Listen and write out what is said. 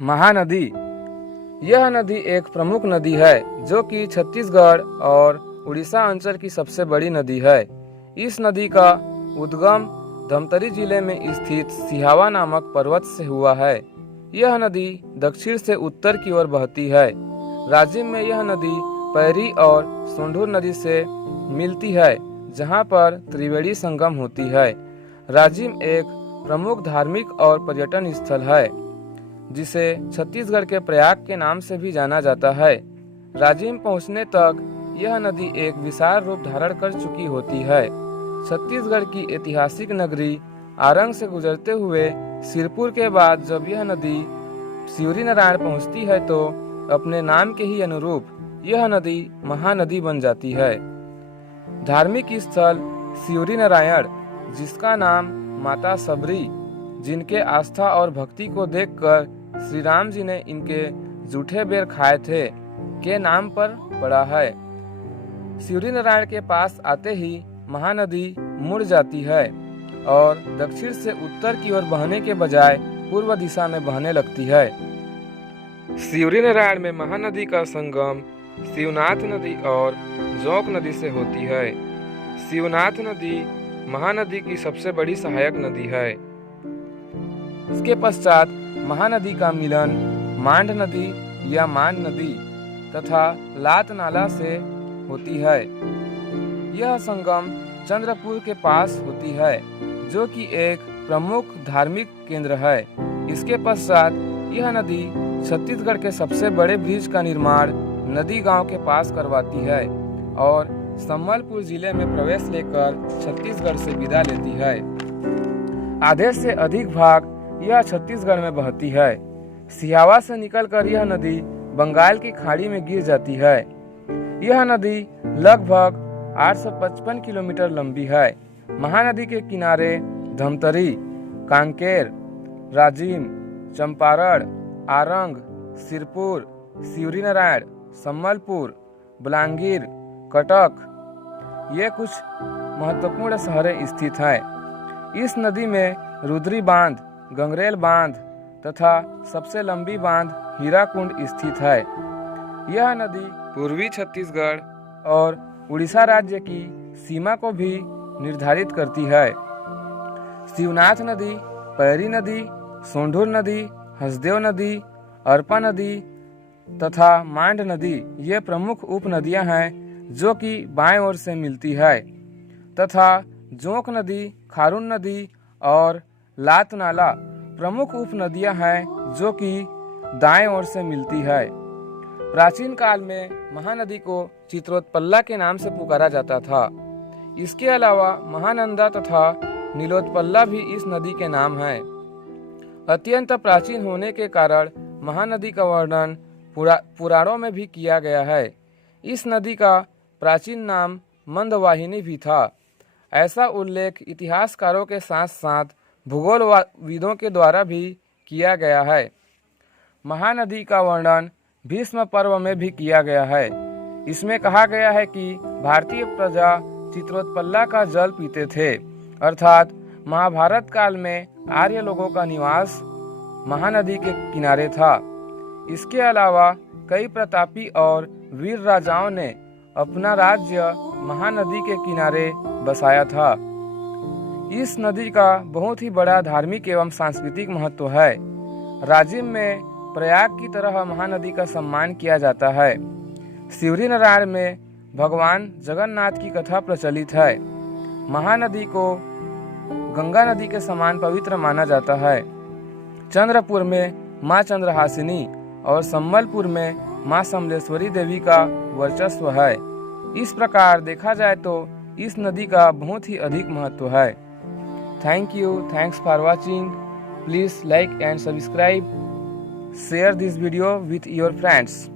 महानदी। यह नदी एक प्रमुख नदी है जो कि छत्तीसगढ़ और उड़ीसा अंचल की सबसे बड़ी नदी है। इस नदी का उद्गम धमतरी जिले में स्थित सिहावा नामक पर्वत से हुआ है। यह नदी दक्षिण से उत्तर की ओर बहती है। राजिम में यह नदी पैरी और सोंढूर नदी से मिलती है, जहां पर त्रिवेणी संगम होती है। राजिम एक प्रमुख धार्मिक और पर्यटन स्थल है, जिसे छत्तीसगढ़ के प्रयाग के नाम से भी जाना जाता है। राजिम पहुंचने तक यह नदी एक विशाल रूप धारण कर चुकी होती है। छत्तीसगढ़ की ऐतिहासिक नगरी आरंग से गुजरते हुए सिरपुर के बाद जब यह नदी सिवरी नारायण पहुंचती है तो अपने नाम के ही अनुरूप यह नदी महानदी बन जाती है। धार्मिक स्थल सिवरी नारायण, जिसका नाम माता सबरी, जिनके आस्था और भक्ति को देखकर श्री राम जी ने इनके जूठे बेर खाए थे, के नाम पर पड़ा है। सिवरी नारायण के पास आते ही महानदी मुड़ जाती है और दक्षिण से उत्तर की ओर बहने के बजाय पूर्व दिशा में बहने लगती है। सिवरी नारायण में महानदी का संगम शिवनाथ नदी और जोंक नदी से होती है। शिवनाथ नदी महानदी की सबसे बड़ी सहायक नदी है। इसके पश्चात महानदी का मिलन मांड नदी या मान नदी तथा लात नाला से होती है। यह संगम चंद्रपुर के पास होती है, जो कि एक प्रमुख धार्मिक केंद्र है। इसके पश्चात यह नदी छत्तीसगढ़ के सबसे बड़े ब्रिज का निर्माण नदी गांव के पास करवाती है और संबलपुर जिले में प्रवेश लेकर छत्तीसगढ़ से विदा लेती है। आधे से अधिक भाग यह छत्तीसगढ़ में बहती है। सिहावा से निकलकर यह नदी बंगाल की खाड़ी में गिर जाती है। यह नदी लगभग 855 किलोमीटर लंबी है। महानदी के किनारे धमतरी, कांकेर, राजिम, चंपारण, आरंग, सिरपुर, सिवरी नारायण, संबलपुर, बलांगीर, कटक, ये कुछ महत्वपूर्ण शहरें स्थित हैं। इस नदी में रुद्री बांध, गंगरेल बांध तथा सबसे लंबी बांध हीराकुंड स्थित है। यह नदी पूर्वी छत्तीसगढ़ और उड़ीसा राज्य की सीमा को भी निर्धारित करती है। शिवनाथ नदी, पैरी नदी, सोंढूर नदी, हसदेव नदी, अरपा नदी तथा मांड नदी ये प्रमुख उप नदियां हैं जो कि बाएं ओर से मिलती है, तथा जोंक नदी, खारून नदी और लात नाला प्रमुख उप नदियां हैं जो कि दाएं ओर से मिलती है। प्राचीन काल में महानदी को चित्रोत्पल्ला के नाम से पुकारा जाता था। इसके अलावा महानंदा तथा नीलोत्पल्ला भी इस नदी के नाम हैं। अत्यंत प्राचीन होने के कारण महानदी का वर्णन पुराणों में भी किया गया है। इस नदी का प्राचीन नाम मंदवाहिनी भी था। ऐसा उल्लेख इतिहासकारों के साथ साथ भूगोलविदों के द्वारा भी किया गया है। महानदी का वर्णन भीष्म पर्व में भी किया गया है। इसमें कहा गया है कि भारतीय प्रजा चित्रोत्पल्ला का जल पीते थे, अर्थात महाभारत काल में आर्य लोगों का निवास महानदी के किनारे था। इसके अलावा कई प्रतापी और वीर राजाओं ने अपना राज्य महानदी के किनारे बसाया था। इस नदी का बहुत ही बड़ा धार्मिक एवं सांस्कृतिक महत्व है। राजिम में प्रयाग की तरह महानदी का सम्मान किया जाता है। सिवरी नारायण में भगवान जगन्नाथ की कथा प्रचलित है। महानदी को गंगा नदी के समान पवित्र माना जाता है। चंद्रपुर में माँ चंद्रहासिनी और संबलपुर में माँ समलेश्वरी देवी का वर्चस्व है। इस प्रकार देखा जाए तो इस नदी का बहुत ही अधिक महत्व है। Thank you, thanks for watching. Please like and subscribe, share this video with your friends.